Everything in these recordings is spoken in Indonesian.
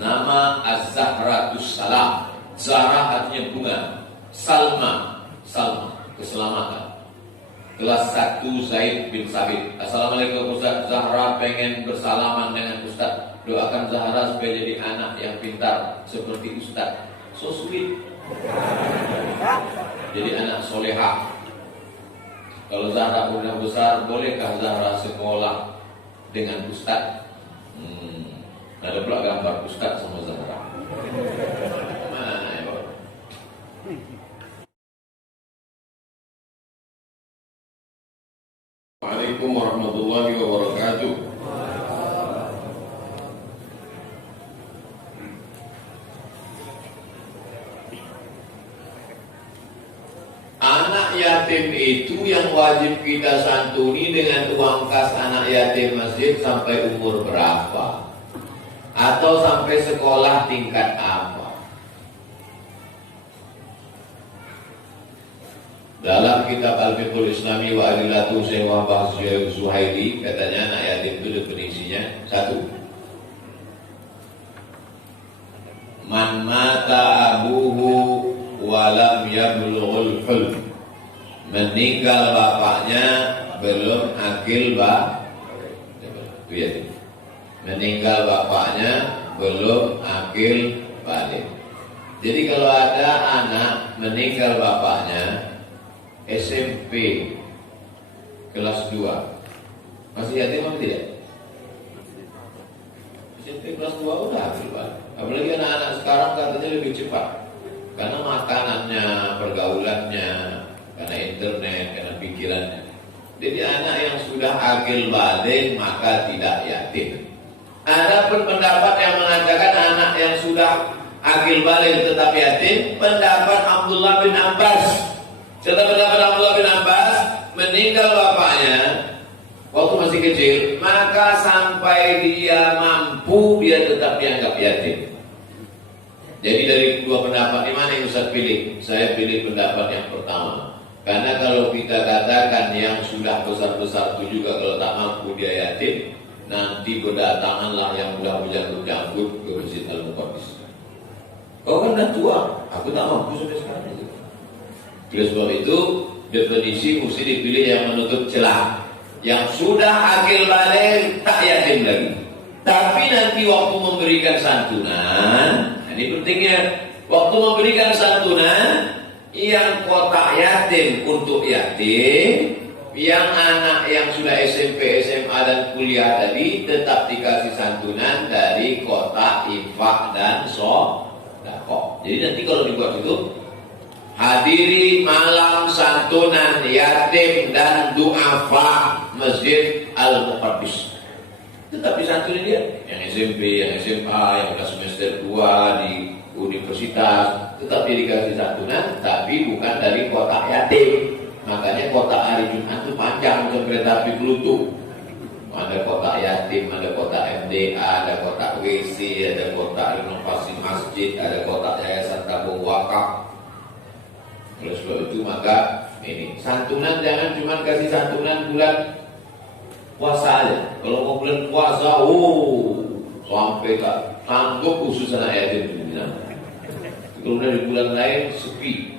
Nama Az-Zahratus Salam. Zahra artinya bunga. Salma, keselamatan. Kelas 1 Zaid bin Sabit. Assalamualaikum Ustaz, Zahra pengen bersalaman dengan Ustaz. Doakan Zahra supaya jadi anak yang pintar seperti Ustaz. So sweet. Jadi anak soleha. Kalau Zahra udah besar, bolehkah Zahra sekolah dengan Ustaz? Ada pula gambar Ustaz sama Zahra. Mana ya Pak? Waalaikumsalam warahmatullahi wabarakatuh. Anak yatim itu yang wajib kita santuni dengan uang kas anak yatim masjid sampai umur berapa? Atau sampai sekolah tingkat apa? Dalam kitab Al-Fiqhul Islami wa Adillatu Syekh Wahbah Zuhaili, katanya anak yatim itu definisinya 1. Man mata abuhu walam yablughul hulm. Meninggal bapaknya belum akil yatim. Meninggal bapaknya belum akil balik. Jadi kalau ada anak meninggal bapaknya SMP kelas 2, masih yatim atau tidak? SMP kelas 2 udah akil balik. Apalagi anak-anak sekarang katanya lebih cepat, karena makanannya, pergaulannya, karena internet, karena pikirannya. Jadi anak yang sudah akil balik maka tidak yatim. Ada pun pendapat yang mengatakan anak yang sudah akil balik tetap yatim, pendapat Abdullah bin Abbas. Setelah pendapat Abdullah bin Abbas, meninggal bapaknya waktu masih kecil, maka sampai dia mampu dia tetap dianggap yatim. Jadi dari kedua pendapat ini mana yang Ustaz pilih? Saya pilih pendapat yang pertama. Karena kalau kita katakan yang sudah besar-besar itu juga kalau tak mampu dia yatim, nanti berdatanganlah yang mudah berjanggut-janggut ke Masjid Al-Muqaddis. Kau kan dah tua, aku tak mampu sampai sekarang. Oleh sebab itu, definisi mesti dipilih yang menutup celah. Yang sudah akil balik tak yatim lagi. Tapi nanti waktu memberikan santunan, ini pentingnya, waktu memberikan santunan, yang kotak yatim untuk yatim, yang anak yang sudah SMP, SMA dan kuliah tadi tetap dikasih santunan dari kotak infak dan sedekah. Jadi nanti kalau dibuat itu, hadiri malam santunan yatim dan duafa Masjid Al-Muqaddis. Tetap disantunin dia, yang SMP, yang SMA, yang sudah semester 2 di universitas, tetap dikasih santunan, tapi bukan dari kotak yatim. Makanya kotak hari Jumat itu panjang macam kereta api Pluto. Ada kotak yatim, ada kotak MDA, ada kotak WC, ada kotak renovasi masjid, ada kotak yayasan tabung wakaf. Oleh sebab itu maka ini santunan jangan cuma kasih santunan bulan puasa aja. Kalau mau bulan puasa, sampai tak sanggup khusus anak yatim itu. Kemudian di bulan lain sepi,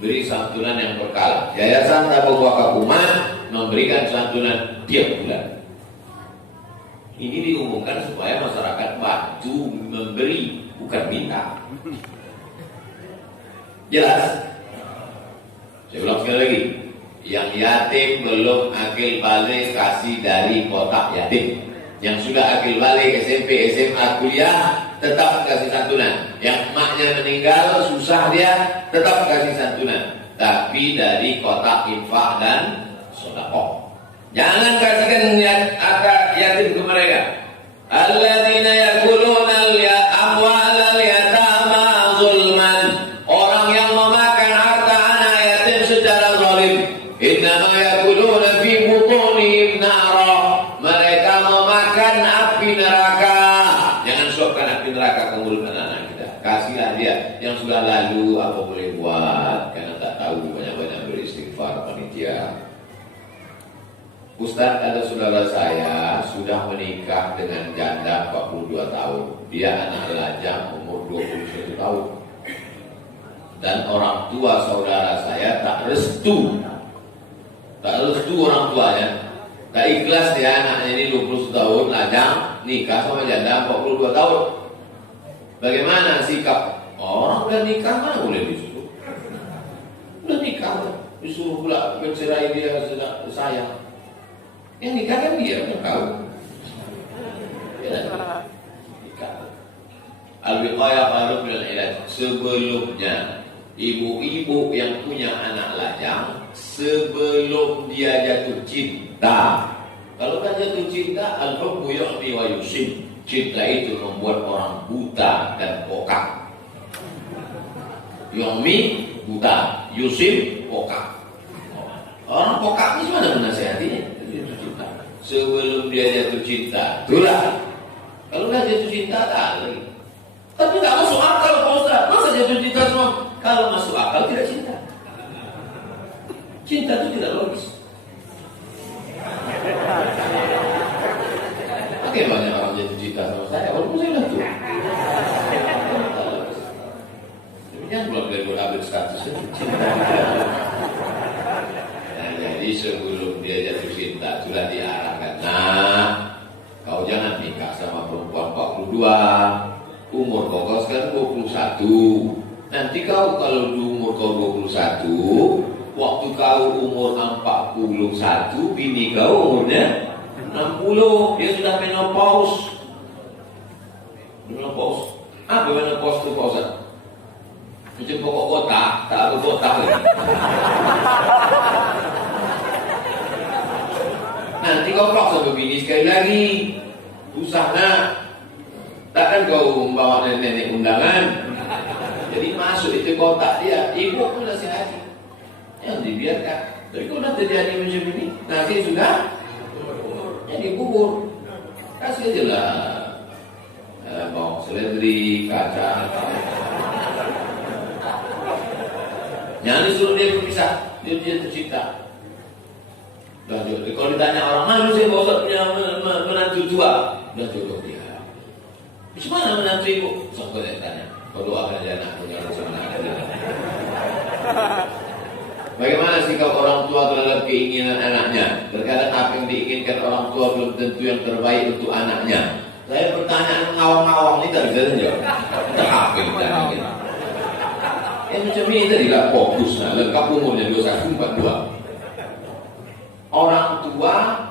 beri santunan yang berkala. Yayasan Tabung Wakaf Umat memberikan santunan tiap bulan. Ini diumumkan supaya masyarakat bantu memberi, bukan minta. Jelas? Saya ulang sekali lagi. Yang yatim belum akil balik kasih dari kotak yatim. Yang sudah akil balik SMP, SMA, kuliah tetap kasih santunan. Yang emaknya meninggal susah dia tetap kasih santunan, tapi dari kotak infak dan sedekah. Jangan kasihkan yatim ke mereka. Alladzina yakuluna amwalal yatama zulman. Orang yang memakan harta anak yatim secara zalim. Innama yakuluna fi butunihim nara. Mereka memakan api neraka. Jangan suapkan api neraka ke mulut anak-anak kita. Kasihlah dia. Yang sudah lalu apa boleh buat, karena tak tahu, banyak-banyak beristighfar panitia. Ustaz, ada saudara saya sudah menikah dengan janda 42 tahun. Dia anak lajang umur 21 tahun. Dan orang tua saudara saya tak restu. Tak restu orang tuanya. Tak ikhlas dia anaknya ini 21 tahun lajang nikah sama janda 42 tahun. Bagaimana sikap? Orang udah nikah mana boleh disuruh? Udah nikah, disuruh pula bercerai dia sayang. Yang nikah kan dia, bukan kau. Al-wiqayah khairun minal ilaj. Sebelumnya ibu-ibu yang punya anak lajang, sebelum dia jatuh cinta, kalau kan jatuh cinta, al-hubbu yu'mi wa yusim. Cinta itu membuat orang buta dan pokak. Yu'mi buta, yusim pokak. Orang pokak ini mana menasihatinya? Sebelum dia jatuh cinta, itulah. Kalau udah jatuh cinta, tak lagi. Tapi tak masuk akal, Pak Ustaz. Masa jatuh cinta semua? Kalau masuk akal, tidak cinta. Cinta itu tidak logis. Oke, banyak orang jatuh cinta sama saya, walaupun saya udah tua. Jangan belum dari berhabis statusnya cinta. Jadi sebelum dia jatuh cinta sudah diarahkan, nah kau jangan nikah sama perempuan 42, umur kau sekarang 21. Nanti kau kalau di umur kau 21, waktu kau umur 41, bini kau umurnya 60, dia sudah menopause. Menopause. Apa menopause itu Pak Ustaz? Macam pokok kotak, tak ada kotak lagi. Nanti kau paksa berbini sekali lagi. Susah nak. Takkan kau membawa nenek undangan. Jadi masuk itu kotak dia. Ibu pun nasihati. Yang dibiarkan. Tapi kalau dah terjadi macam ini, nanti sudah jadi kubur. Kasih aja lah bawang seledri, kacang. Jangan disuruh dia berpisah. Dia tercipta. Kalau ditanya orang mana sih Pak Ustaz punya menantu tua, udah jodoh dia. Macam mana menantu ibu? Sampai saya tanya. Kau doakan dia anak punya orang. Bagaimana sikap orang tua terhadap keinginan anaknya? Terkadang apa yang diinginkan orang tua belum tentu yang terbaik untuk anaknya. Saya pertanyaan ngawang-ngawang ini tak bisa jawab. Tak apa yang ditanya. Macam ini tadi lah fokus, lengkap umurnya 2142. Orang tua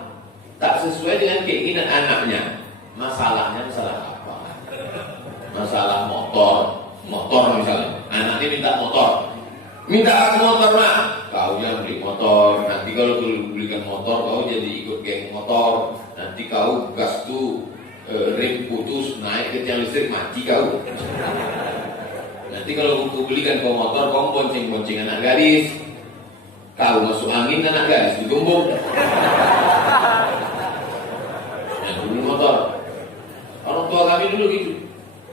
tak sesuai dengan keinginan anaknya. Masalahnya masalah apa? Masalah motor misalnya. Anaknya minta motor. Minta aku motor nak. Kau jangan beli motor. Nanti kalau belikan motor, kau jadi ikut geng motor. Nanti kau gas tu rem putus, naik ke tiang listrik, mati kau. Nanti kalau aku belikan kau motor, kau bonceng-bonceng anak gadis. Kau masuk angin anak gadis digembok. Yang dulu motor. Orang tua kami dulu gitu.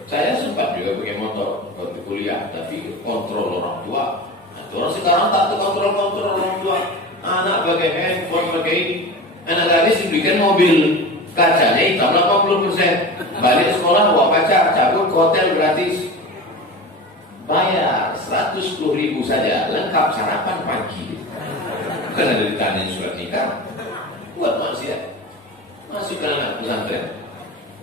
Saya sempat juga pakai motor waktu kuliah, tapi kontrol orang tua. Nah, orang sekarang tak terkontrol orang tua. Anak pakai handphone, pakai ini. Anak gadis diberikan mobil, kacanya hitam 80%. Balik sekolah bawa pacar, cabut ke hotel gratis. Bayar 110.000 saja, lengkap sarapan pagi. Bukan ada ditanya surat nikah. Buat manusia. Masukkan anak pesantren.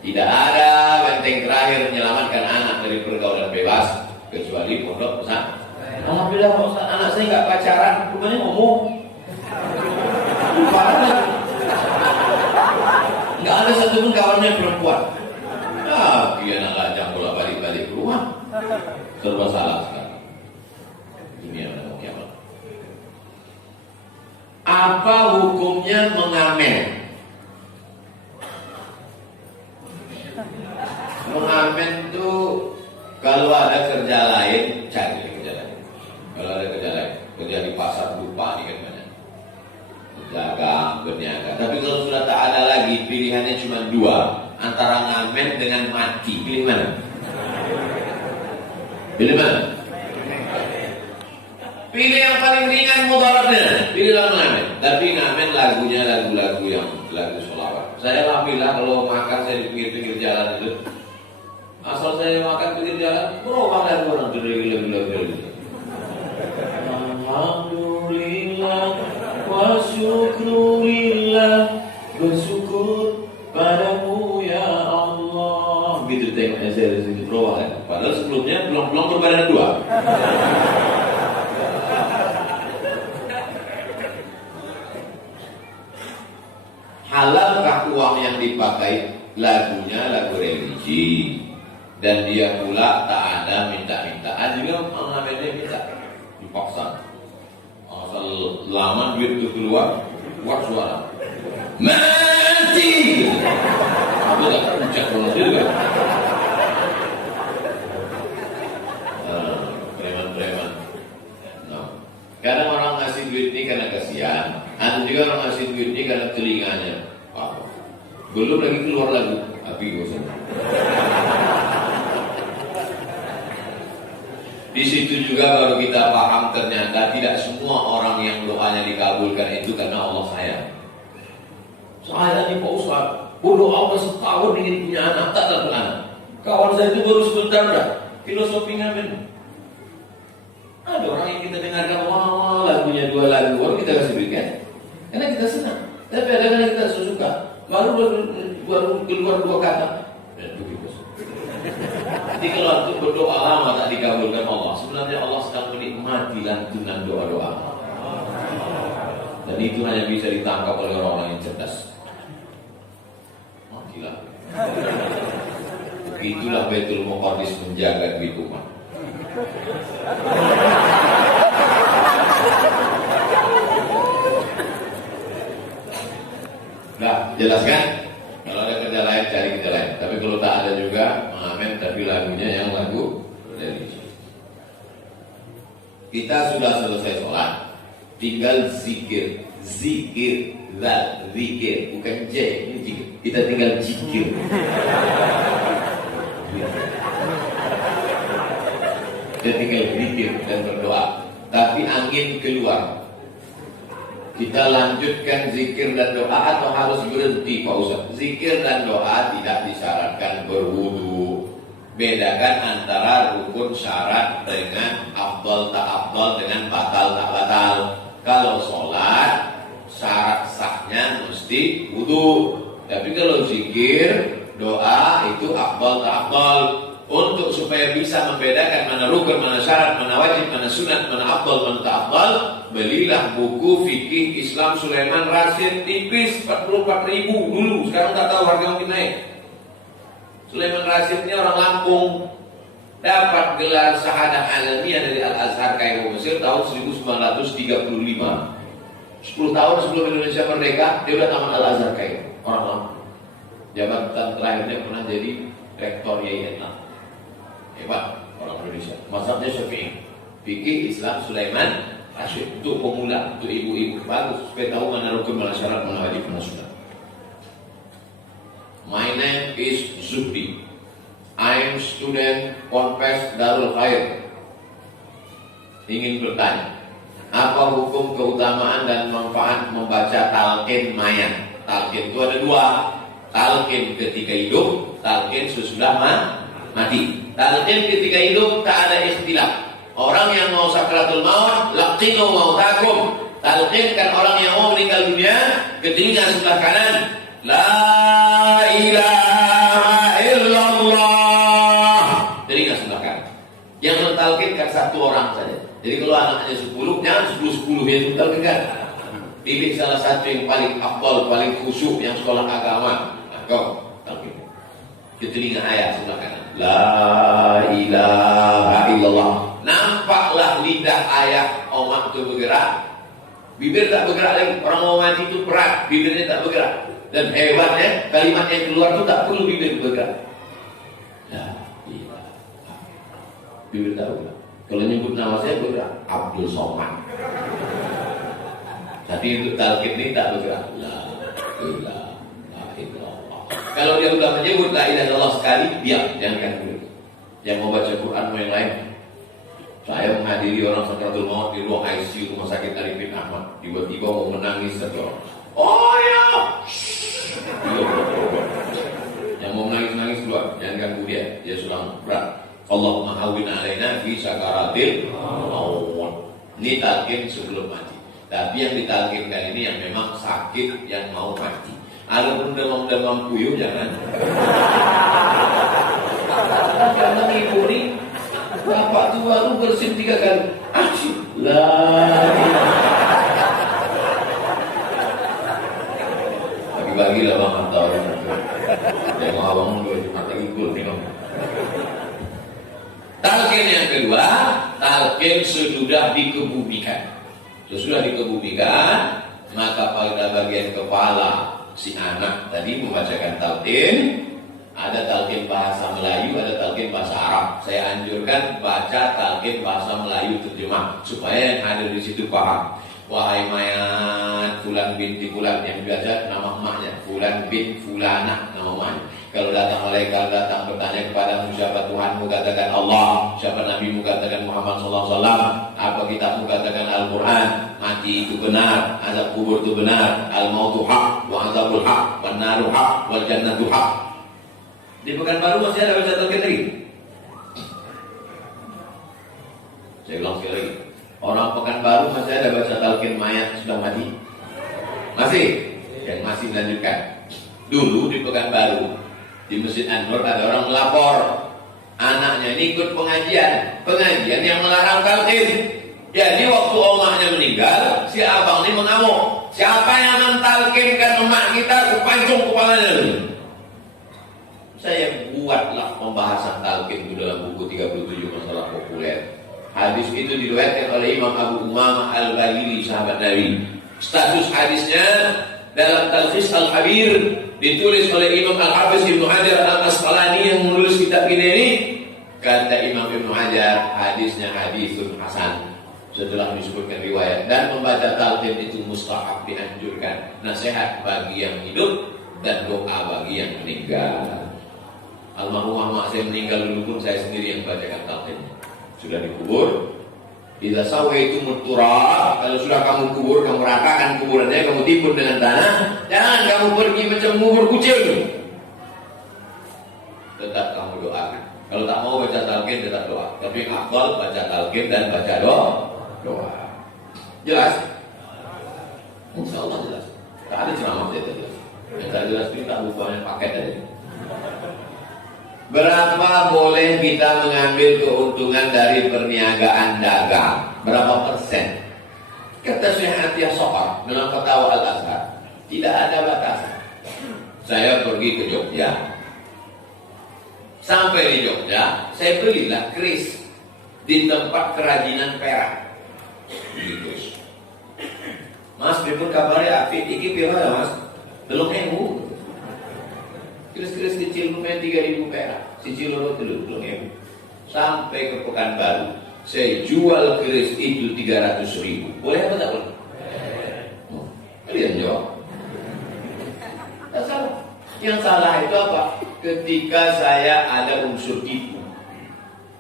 Tidak ada benteng terakhir menyelamatkan anak dari pergaulan bebas kecuali pondok pesantren. Alhamdulillah Pak Ustaz, anak saya nggak pacaran, rumahnya ngomong. Nggak ada satupun kawannya perempuan. Dia anak lajang bolak balik ke rumah. Serba salah sekarang. Ini yang mau kiamat. Apa hukumnya mengamen? Mengamen itu kalau ada kerja lain, cari kerja lain. Kalau ada kerja lain, kerja di pasar lupa nih kan banyak. Dagang, berniaga. Tapi kalau sudah tak ada lagi, pilihannya cuma dua, antara ngamen dengan mati. Pilih mana? Pilih mana? Pilih yang paling ringan mudaratnya. Pilihlah mengamen. Tapi ngamen lagunya lagu-lagu yang lagu sholawat. Saya alhamdulillah kalau makan saya di pinggir-pinggir jalan itu, asal saya makan pinggir jalan, berubah lagu orang lagu-lagu. Alhamdulillah wa syukurillah, bersyukur padamu ya Allah. Begitu tengoknya saya dari situ berubah kan. Padahal sebelumnya belum berbadan dua. Halalkah uang yang dipakai lagunya lagu religi, dan dia pula tak ada minta-mintaan juga mengambilnya minta dipaksa. Asal lama duit itu keluar, buat suara mati. Apa tak ucap orang juga. Preman-preman. No. Kadang orang ngasih duit ini karena kasihan, ada juga orang ngasih duit ini karena telinganya. Wow. Belum lagi keluar lagu, api bosan. Di situ juga baru kita paham ternyata tidak semua orang yang doanya dikabulkan itu karena Allah sayang. Saya ini Pak Ustaz, bodoh apa setahun ingin punya anak, tak dapat anak. Kawan saya itu baru sebentar dah, filosofi ngamen. Ada orang yang kita dengarkan, wah lagunya 2 lagu, baru kita kasih berikan. Karena kita senang. Tapi ada kadang kita suka, baru keluar 2 kata. Dan begitu. Jadi kalau itu berdoa lama tak dikabulkan Allah, sebenarnya Allah sedang menikmati lantunan doa-doa. Dan itu hanya bisa ditangkap oleh orang-orang yang cerdas. Oh, gila. Itulah Baitul Muqaddis menjaga duit umat. Nah, jelaskan? Kalau ada kerja lain, cari kerja lain. Tapi kalau tak ada juga, mengamen tapi lagunya yang lagu religi. Kita sudah selesai sholat, tinggal zikir, zikir, bukan J, ini zikir. Kita tinggal zikir. Kita tinggal zikir dan berdoa. Tapi angin keluar. Kita lanjutkan zikir dan doa atau harus berhenti Pak Ustaz? Zikir dan doa tidak disyaratkan berwudu. Bedakan antara rukun syarat dengan afdal tak afdal dengan batal tak batal. Kalau sholat syarat sahnya mesti wudu. Tapi kalau zikir, doa itu afdal tak afdal. Untuk supaya bisa membedakan mana rukun, mana syarat, mana wajib, mana sunat, mana afdal, mana tak afdal, belilah buku fikih Islam Sulaiman Rasyid, tipis 44.000 dulu, sekarang tak tahu harga mungkin naik. Sulaiman Rasyid ini orang Lampung, dapat gelar syahadah alamiah dari Al-Azhar Kairo Mesir tahun 1935. 10 tahun sebelum Indonesia merdeka, dia udah tamat Al-Azhar Kairo, orang Lampung. Jabatan terakhirnya pernah jadi rektor YIN. Hebat orang Indonesia. Mazhabnya Syafi'i. Fikih Islam Sulaiman Rasyid, untuk pemula, untuk ibu-ibu, bagus supaya tahu mana rukun, mana syarat, mana wajib, mana sunat. My name is Zuhdi. I'm student Ponpes Darul Khair. Ingin bertanya, apa hukum keutamaan dan manfaat membaca talqin mayat? Talqin itu ada 2. Talqin ketika hidup, talqin sesudah mati. Talqin ketika hidup tak ada ikhtilaf. Orang yang mau sakratul maut, laqinu mautakum. Talqinkan orang yang mau meninggal dunia ke telinga sebelah kanan, la ilaha illallah. Telinga sebelah kanan. Yang mentalqinkan 1 orang saja. Jadi kalau anaknya 10, jangan 10 yang mentalqinkan. Pilih salah satu yang paling afdal, paling khusyuk, yang sekolah agama. Nah, kau talqin ke telinga ayah sebelah kanan. La ilaha illallah. Nampaklah lidah ayah omak itu bergerak, bibir tak bergerak lagi. Orang mau mati itu berat, bibirnya tak bergerak. Dan hebatnya kalimat yang keluar itu tak perlu bibir bergerak. La ilaha. Bibir tak bergerak. Kalau nyebut nama saya bergerak, Abdul Somad. Tapi untuk talqin ini tak bergerak. La ilaha illallah. Kalau dia sudah menyebut la ilaha illallah sekali, diam, jangan dulu. Yang mau baca Quran mau yang lain. Saya menghadiri orang sakratul maut di ruang ICU Rumah Sakit Arifin Ahmad. Tiba-tiba mau menangis satu orang. Oh ya, yang mau menangis keluar, jangan ganggu dia sudah berat. Allahumma hawwin alaina fi sakaratil maut. Ini talqin sebelum mati. Tapi yang ditalqinkan ini yang memang sakit, yang mau mati. Adapun demam-demam puyuh jangan. Jangan ngiburi. Bapak tua lu bersin 3 kali. Lah. Bagi-bagi lah bang atau yang mau abang dua Jumat lagi ikut minum. Talqin yang kedua, talqin sesudah dikebumikan. Sesudah dikebumikan, maka pada bagian kepala si anak tadi membacakan talqin. Ada talqin bahasa Melayu, ada talqin bahasa Arab. Saya anjurkan baca talqin bahasa Melayu terjemah supaya yang ada di situ paham. Wahai mayat Fulan binti Fulan, yang baca nama emaknya Fulan bin Fulana, nama emaknya. Kalau datang malaikat datang bertanya kepadamu, siapa Tuhanmu, katakan Allah. Siapa Nabimu, katakan Muhammad SAW. Apa kitabmu, katakan Al-Quran. Mati itu benar, azab kubur itu benar, al-mautu haq, wa azabul haq, wa naru haq, wal jannatu haq. Di Pekanbaru masih ada baca talqin lagi. Saya ulang sekali lagi. Orang Pekanbaru masih ada baca talqin mayat sudah mati. Masih? Yang masih dilanjutkan. Dulu di Pekanbaru, di Masjid Anwar ada orang melapor anaknya ini ikut pengajian yang melarang talqin. Jadi waktu omaknya meninggal, si abang ini mengamuk. Siapa yang mentalqinkan emak kita, kepancung kepalanya. Saya buatlah pembahasan talqin itu dalam buku 37 masalah populer. Hadis itu diriwayatkan oleh Imam Abu Umamah Al-Bahili, sahabat Nabi. Status hadisnya dalam Talkhis Al-Habir ditulis oleh Imam Al-Hafiz Ibnu Hajar Al-Asqalani yang menulis kitab ini. Kata Imam Ibnu Hajar, hadisnya hadisun hasan. Setelah disebutkan riwayat, dan membaca talqin itu mustahab, dianjurkan. Nasihat bagi yang hidup dan doa bagi yang meninggal. Almarhumah mak saya meninggal dulu pun saya sendiri yang bacakan talqin. Sudah dikubur. Idza sawaitu mutura, kalau sudah kamu kubur, kamu ratakan kuburannya, kamu timbun dengan tanah, jangan kamu pergi macam ngubur kucing. Tetap kamu doakan. Kalau tak mau baca talqin, tetap doa. Tapi afdal baca talqin dan baca doa. Jelas? Insyaallah jelas. Tak ada ceramah saya jelas. Yang tak jelas itu tak bukannya paket aja. Berapa boleh kita mengambil keuntungan dari perniagaan dagang? Berapa persen? Kata Syekh Atiyah Sohar dalam Fatwa Al-Azhar, tidak ada batasan. Saya pergi ke Jogja. Sampai di Jogja, saya belilah keris di tempat kerajinan perak. Gitu. Mas, pripun kabarnya Afid? Iki pira ya Mas? Belum ewu. Keris-keris kecil lumayan 3.000 perak. Siji loro telu belum ewu. Sampai ke Pekanbaru, saya jual keris itu 300.000. Boleh apa tak boleh? Kalian jawab. Tak salah. Yang salah itu apa? Ketika saya ada unsur tipu.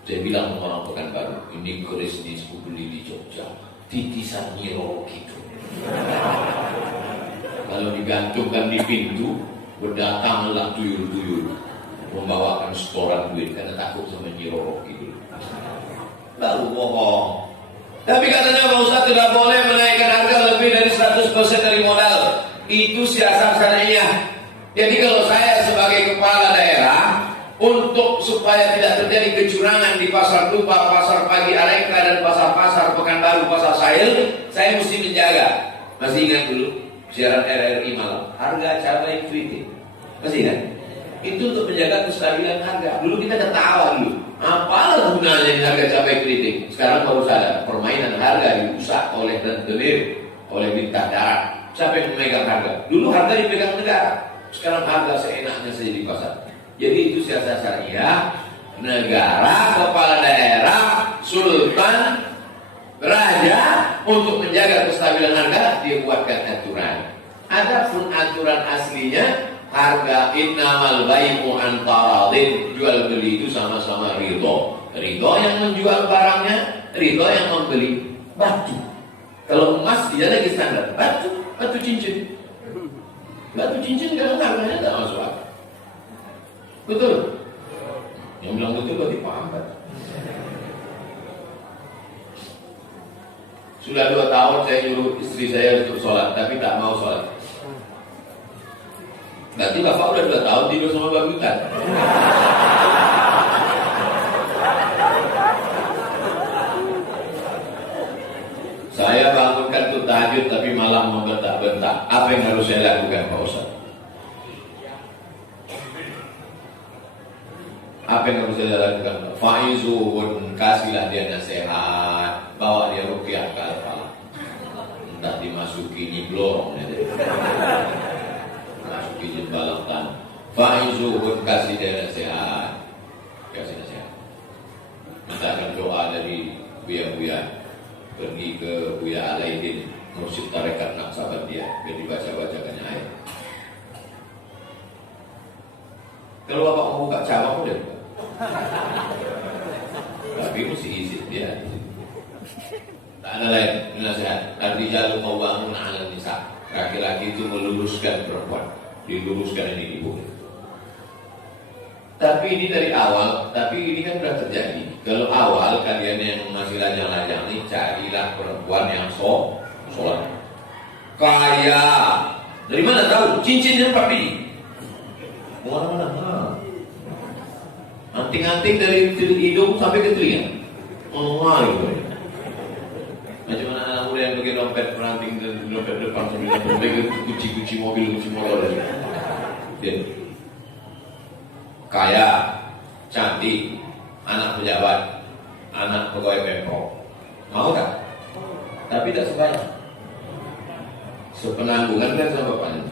Saya bilang sama orang Pekanbaru, ini keris ini aku beli di Jogja, titisan Nyiro gitu. Kalau digantungkan di pintu, berdatanglah tuyul-tuyul membawakan setoran duit karena takut sama Nyiro gitu. Lalu bohong. Tapi katanya Pak Ustaz tidak boleh menaikkan harga lebih dari 100% dari modal. Itu siasat syariah. Jadi kalau saya sebagai kepala daerah, untuk supaya tidak terjadi kecurangan di pasar Tuba, pasar Pagi Alengka, dan pasar-pasar Pekanbaru, pasar Sahil, saya mesti menjaga. Masih ingat dulu siaran RRI malam, harga cabai keriting. Masih ingat? Itu untuk menjaga kestabilan harga. Dulu kita ketawa dulu. Apalah gunanya harga cabai keriting? Sekarang baru sadar permainan harga dirusak oleh rentenir, oleh bintang darat. Siapa yang memegang harga? Dulu harga dipegang negara. Sekarang harga seenaknya saja di pasar. Jadi itu siasat syariah. Negara, kepala daerah, sultan, raja, untuk menjaga kestabilan harga, dia buatkan aturan. Adapun aturan aslinya, harga innamal bai'u an taradin, jual beli itu sama-sama ridho. Ridho yang menjual barangnya Ridho yang membeli batu. Kalau emas dia lagi standar batu cincin. Batu cincin kadang harganya tidak masuk akal. Betul? Yang bilang betul berarti paham kan? Sudah 2 tahun saya nyuruh istri saya untuk sholat, tapi tak mau sholat. Berarti bapak udah 2 tahun tidur sama babutan. Saya bangunkan untuk tahajud tapi malah membentak-bentak. Apa yang harus saya lakukan Pak Ustaz? Apa yang harus saya lakukan? Faizun, kasihlah dia nasihat, bawa dia ruqyah ke Al-Falaq. Entah dimasuki nyiblong, masuki jembalan tanah. Faizun, kasih dia nasihat, kasih nasihat. Mintakan doa dari buya-buya. Pergi ke Buya Alaidin, mursyid tarekat Naqsabandiyah, biar dibaca-bacakannya ayat. Kalau bapak mau buka cabang udah buka. Tapi mesti izin dia. Tak ada lain nasihat. Ar-rijalu qawwamuna 'alan nisa. Laki-laki itu meluruskan perempuan, diluruskan ini ibu. Tapi ini dari awal, tapi ini kan sudah terjadi. Kalau awal kalian yang masih lajang-lajang ini, carilah perempuan yang sholat. Kaya. Dari mana tahu? Cincinnya 4 biji. Mana? Anting-anting dari hidung sampai ke telinga. Itu. Macam mana anak muda yang pakai dompet peranting dan dompet depan sampai ke kunci mobil, kunci motor. Kaya, cantik, anak pejabat, anak pegawai Pemprov. Mau tak? Tapi tak sebanyak. Sepenanggungan kan sama bapaknya.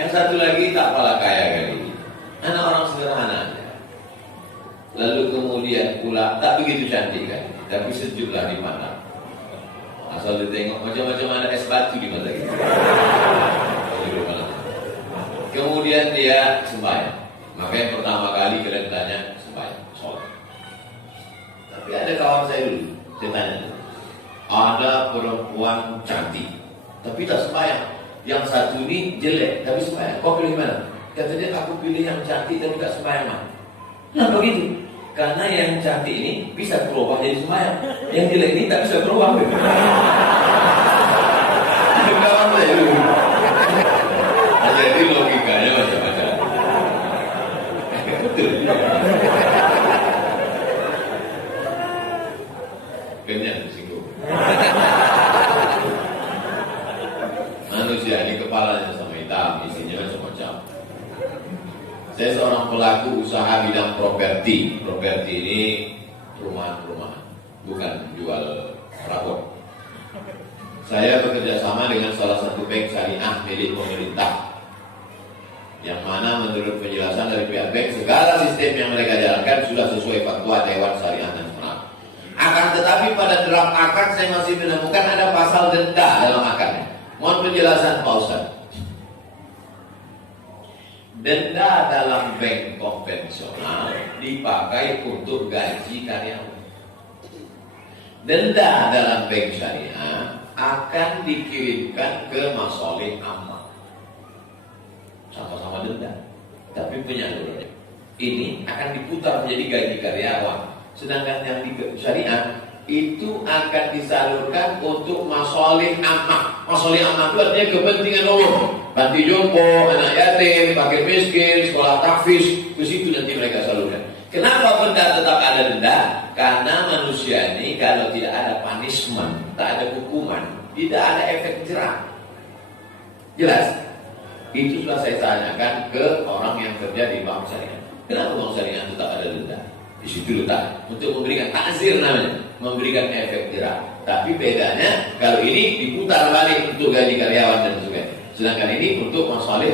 Yang satu lagi tak pala kaya kali. Anak orang sederhana. Lalu kemudian pula tak begitu cantik kan, tapi sejuklah di mata. Asal ditengok macam-macam ada es batu di mata kita. Kemudian dia sembahyang. Maka yang pertama kali kalian tanya sembahyang, sholat. Tapi ada kawan saya dulu, saya tanya, ada perempuan cantik, tapi tak sembahyang. Yang satu ini jelek, tapi sembahyang. Kau pilih mana? Katanya aku pilih yang cantik tapi tak sembahyang. Kenapa begitu? Karena yang cantik ini bisa berubah jadi sembahyang, yang jelek ini tak bisa berubah. Kawan saya dulu. Jadi logikanya macam-macam. Betul. Kenyang singgung. Manusia ini kepalanya sama hitam, isinya macam-macam. Saya seorang pelaku usaha bidang properti. Properti ini rumah-rumah, bukan jual rapor. Saya bekerja sama dengan salah satu bank syariah milik pemerintah, yang mana menurut penjelasan dari pihak bank, segala sistem yang mereka jalankan sudah sesuai fatwa Dewan Syariah Nasional. Akan tetapi pada draft akad saya masih menemukan ada pasal denda dalam akadnya. Mohon penjelasan Pak Ustaz. Denda dalam bank konvensional dipakai untuk gaji karyawan. Denda dalam bank syariah akan dikirimkan ke masolih ammah. Sama-sama denda, tapi penyalurnya ini akan diputar menjadi gaji karyawan. Sedangkan yang di syariah itu akan disalurkan untuk masolih ammah. Masolih ammah itu artinya kepentingan umum. Panti jompo, anak yatim, fakir miskin, sekolah tahfiz, ke situ nanti mereka salurkan. Kenapa benda tetap ada denda? Karena manusia ini kalau tidak ada punishment, tak ada hukuman, tidak ada efek jerah. Jelas? Itu sudah saya tanyakan ke orang yang kerja di bank syariah. Kenapa bank syariah tetap ada denda? Di situ letak untuk memberikan takzir namanya, memberikan efek jerah. Tapi bedanya kalau ini diputar balik untuk gaji karyawan dan sebagainya. Sedangkan ini untuk masalah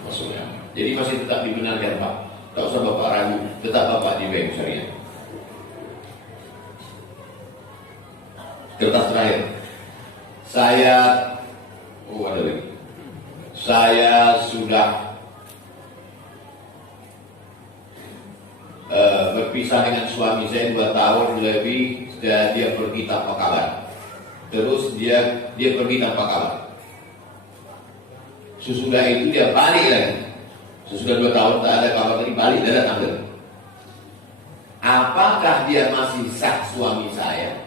maksudnya. Jadi masih tetap dibenarkan Pak. Tak usah Bapak ragu, tetap Bapak di bank syariah. Kertas terakhir. Ada lagi. Saya sudah berpisah dengan suami saya 2 tahun lebih, dia pergi tanpa kabar. Terus dia pergi tanpa kabar. Sesudah itu dia balik lagi. Sesudah 2 tahun tak ada kabar lagi, balik dia datang lagi. Apakah dia masih sah suami saya?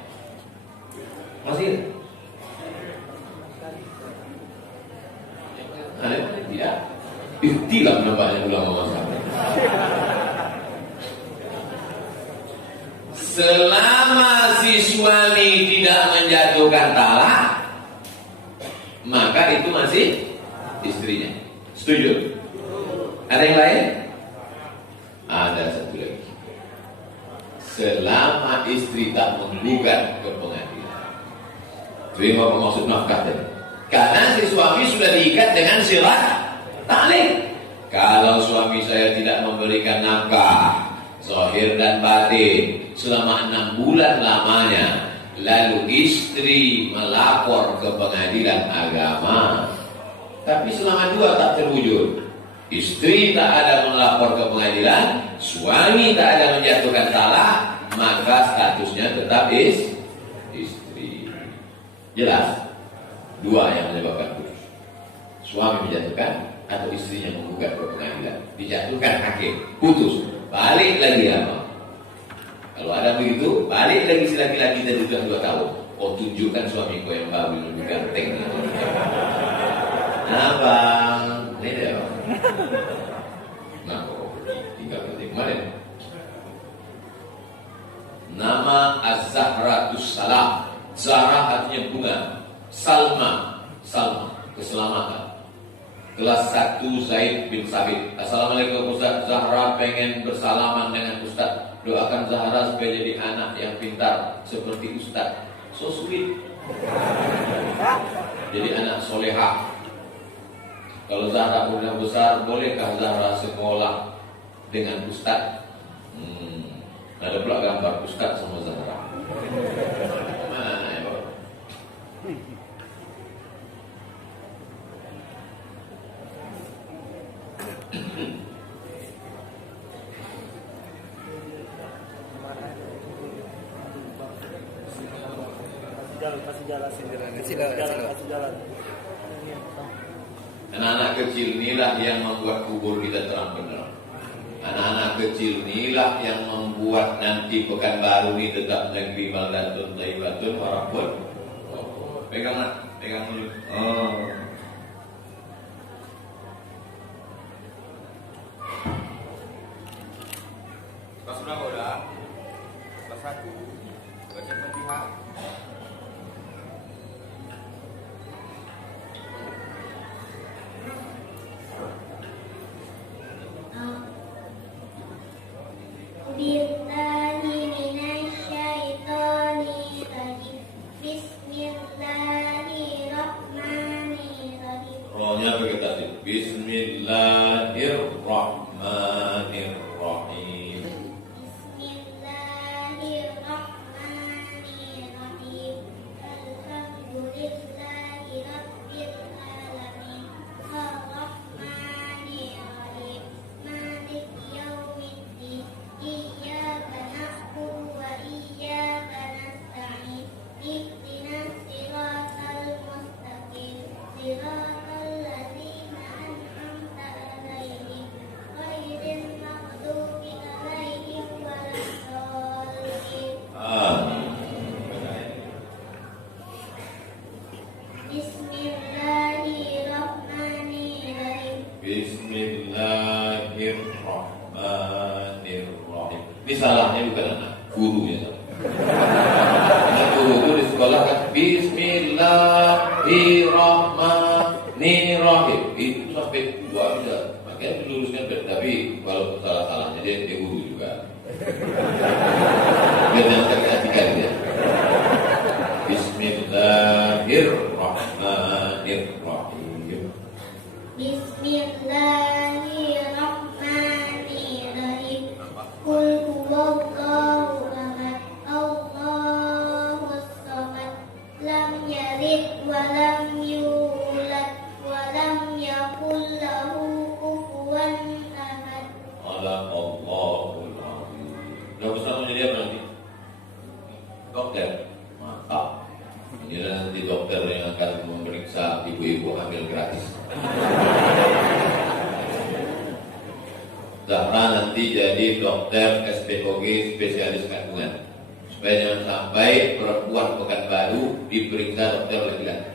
Masih? Ada mana tidak? Ikhtilaf nampaknya ulama mazhab. Selama si suami tidak menjatuhkan talak, maka itu masih istrinya. Setuju? Ada yang lain? Ada satu lagi. Selama istri tak menggugat ke pengadilan, terima maksud nafkah tadi. Karena si suami sudah diikat dengan syarat ta'liq. Kalau suami saya tidak memberikan nafkah zahir dan batin selama 6 bulan lamanya, lalu istri melapor ke pengadilan agama, tapi selama 2 tak terwujud, istri tak ada melapor ke pengadilan, suami tak ada menjatuhkan talak, maka statusnya tetap istri. Jelas? 2 yang menyebabkan putus. Suami menjatuhkan atau istrinya menggugat ke pengadilan, dijatuhkan hakim, putus, balik lagi apa? Kalau ada begitu, balik lagi si laki-laki tadi sudah 2 tahun. Oh, tunjukkan suami kau yang baru lebih ganteng. Nah bang, ini dia bang. Nah kok tinggal nanti kemarin. Nama Az-Zahratus Salam. Zahra artinya bunga. Salma, keselamatan. Kelas 1 Zaid bin Sabit. Assalamualaikum Ustaz, Zahra pengen bersalaman dengan Ustaz. Doakan Zahra supaya jadi anak yang pintar seperti Ustaz. So sweet. Jadi anak solehah. Kalau Zahra udah besar, bolehkah Zahra sekolah dengan Ustaz? Ada pula gambar Ustaz sama Zahra. Mana ya Pak? Kasih jalan. Anak-anak kecil inilah yang membuat kubur kita terang benderang. Anak-anak kecil inilah yang membuat nanti Pekanbaru ini tetap negeri baldatun thayyibatun warahmatuh. Pegang nak, pegang dulu. Kelas berapa udah? Kelas 1. Baca Fatihah. Rohnya kita sih. Bismillahirrahmanirrahim. Bismillahirrahmanirrahim. Alhamdulillahi rabbil alamin. Arrahmanirrahim. Maliki yaumiddin. Iyyaka na'budu wa iyyaka nasta'in. Ihdinas siratal mustaqim. Siratal ladzina an'amta 'alaihim ghairil maghdubi 'alaihim waladdallin. Bismillahirrahmanirrahim. Bismillahirrahmanirrahim. Ini salahnya bukan anak, gurunya salah. Karena guru itu di sekolah kan Bismillahirrahmanirrahim. Itu sampai 2 bisa. Makanya diluruskan, tapi walaupun salah-salahnya dia guru juga. Biar yang terkatikan dia. Bismillahirrahmanirrahim. Bismillahirrahmanirrahim. Qul huwallahu ahad. Allahus samad. Lam yalid wa lam yulad wa lam yakul lahu kufuwan ahad. Allahul azim. Zahra nanti jadi dokter SPOG spesialis kandungan. Supaya jangan sampai perempuan Pekanbaru diperiksa dokter laki-laki.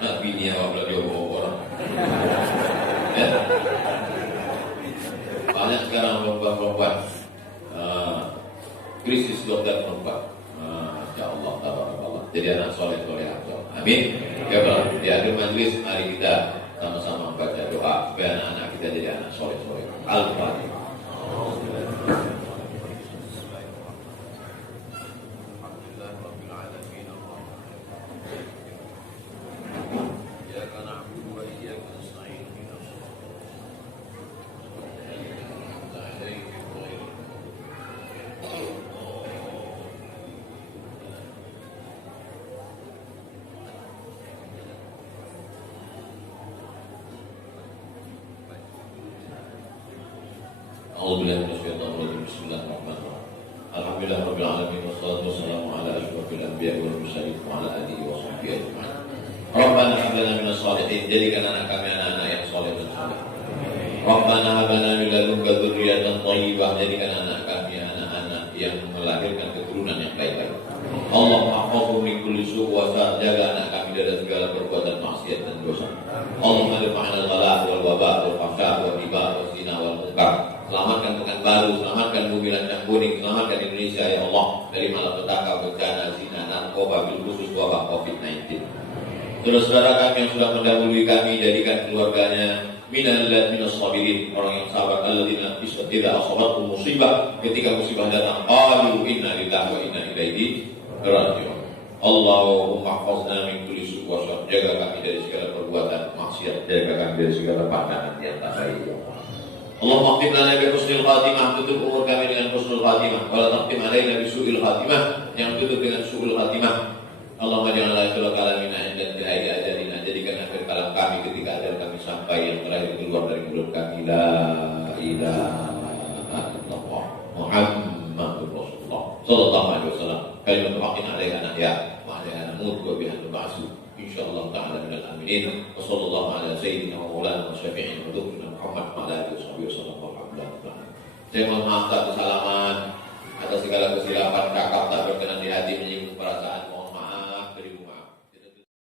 Nah, bini awak belajar orang. Ya. Banyak sekarang perempuan-perempuan krisis dokter perempuan. Ya Allah, tabarakallah. Jadi anak soleh-soleh afdal. Amin. Ya Allah. Di akhir majlis mari kita sama-sama membaca doa supaya anak-anak kita jadi anak soleh-soleh. Al-Fatihah. Bismillahirrahmanirrahim. Alhamdulillahirabbil alamin wassalatu wassalamu ala asyrofil anbiya'i wal mursalin wa ala alihi wa sahbihi ajma'in. Rabbana hab lana minas shalihin, jadikan anak kami anak-anak yang saleh dan saleh. Rabbana hab lana min ladunka dzurriyyatan thayyibah, jadikan anak kami anak-anak yang melahirkan keturunan yang baik-baik. Allah mahfazhu min kulli su' wa sa', jaga anak kami dari segala perbuatan maksiat dan dosa. Allahumma rifa'na al-ghala wal waba' wal fahsya wal riba wal zina wal munkar. Selamatkan Pekanbaru, selamatkan Bumi Lancang Kuning, selamatkan Indonesia ya Allah dari malapetaka, bencana, zina, narkoba, bil khusus wabah COVID-19. Saudara-saudara kami yang sudah mendahului kami, jadikan keluarganya minas sabirin, orang yang sabar, alladzina idza asabathum musibah, ketika musibah datang qalu inna lillahi wa inna ilaihi raji'un. Allahumma hafazna min kulli su' wa syarr, jaga kami dari segala perbuatan maksiat, jaga kami dari segala pandangan yang tak baik ya Allah. Allahumma khtim lana bi husnil khatimah, tutup umur kami dengan husnul khatimah, wa la taqtim alaina bi su'il khatimah, yang tutup dengan su'ul khatimah. Allahumma janganlah akhir kalamina inda akhir ajalina, jadikan akhir kalam kami ketika ajal kami sampai yang terakhir keluar dari mulut kami, la ilaha illallah Muhammadur Rasulullah sallallahu alaihi wasallam. Kalimatu haqqin 'alaiha nahya wa 'alaiha namut wa biha nub'atsu insyaallah ta'ala minal aminin. Wa sallallahu ala sayyidina wa maulana wa syafi'ina wa dhukrina Muhammad wa ala alihi wasallam. Saya mohon maaf atas kesalahan, atas segala kesilapan, cakap tak berkenan di hati, menyinggung perasaan.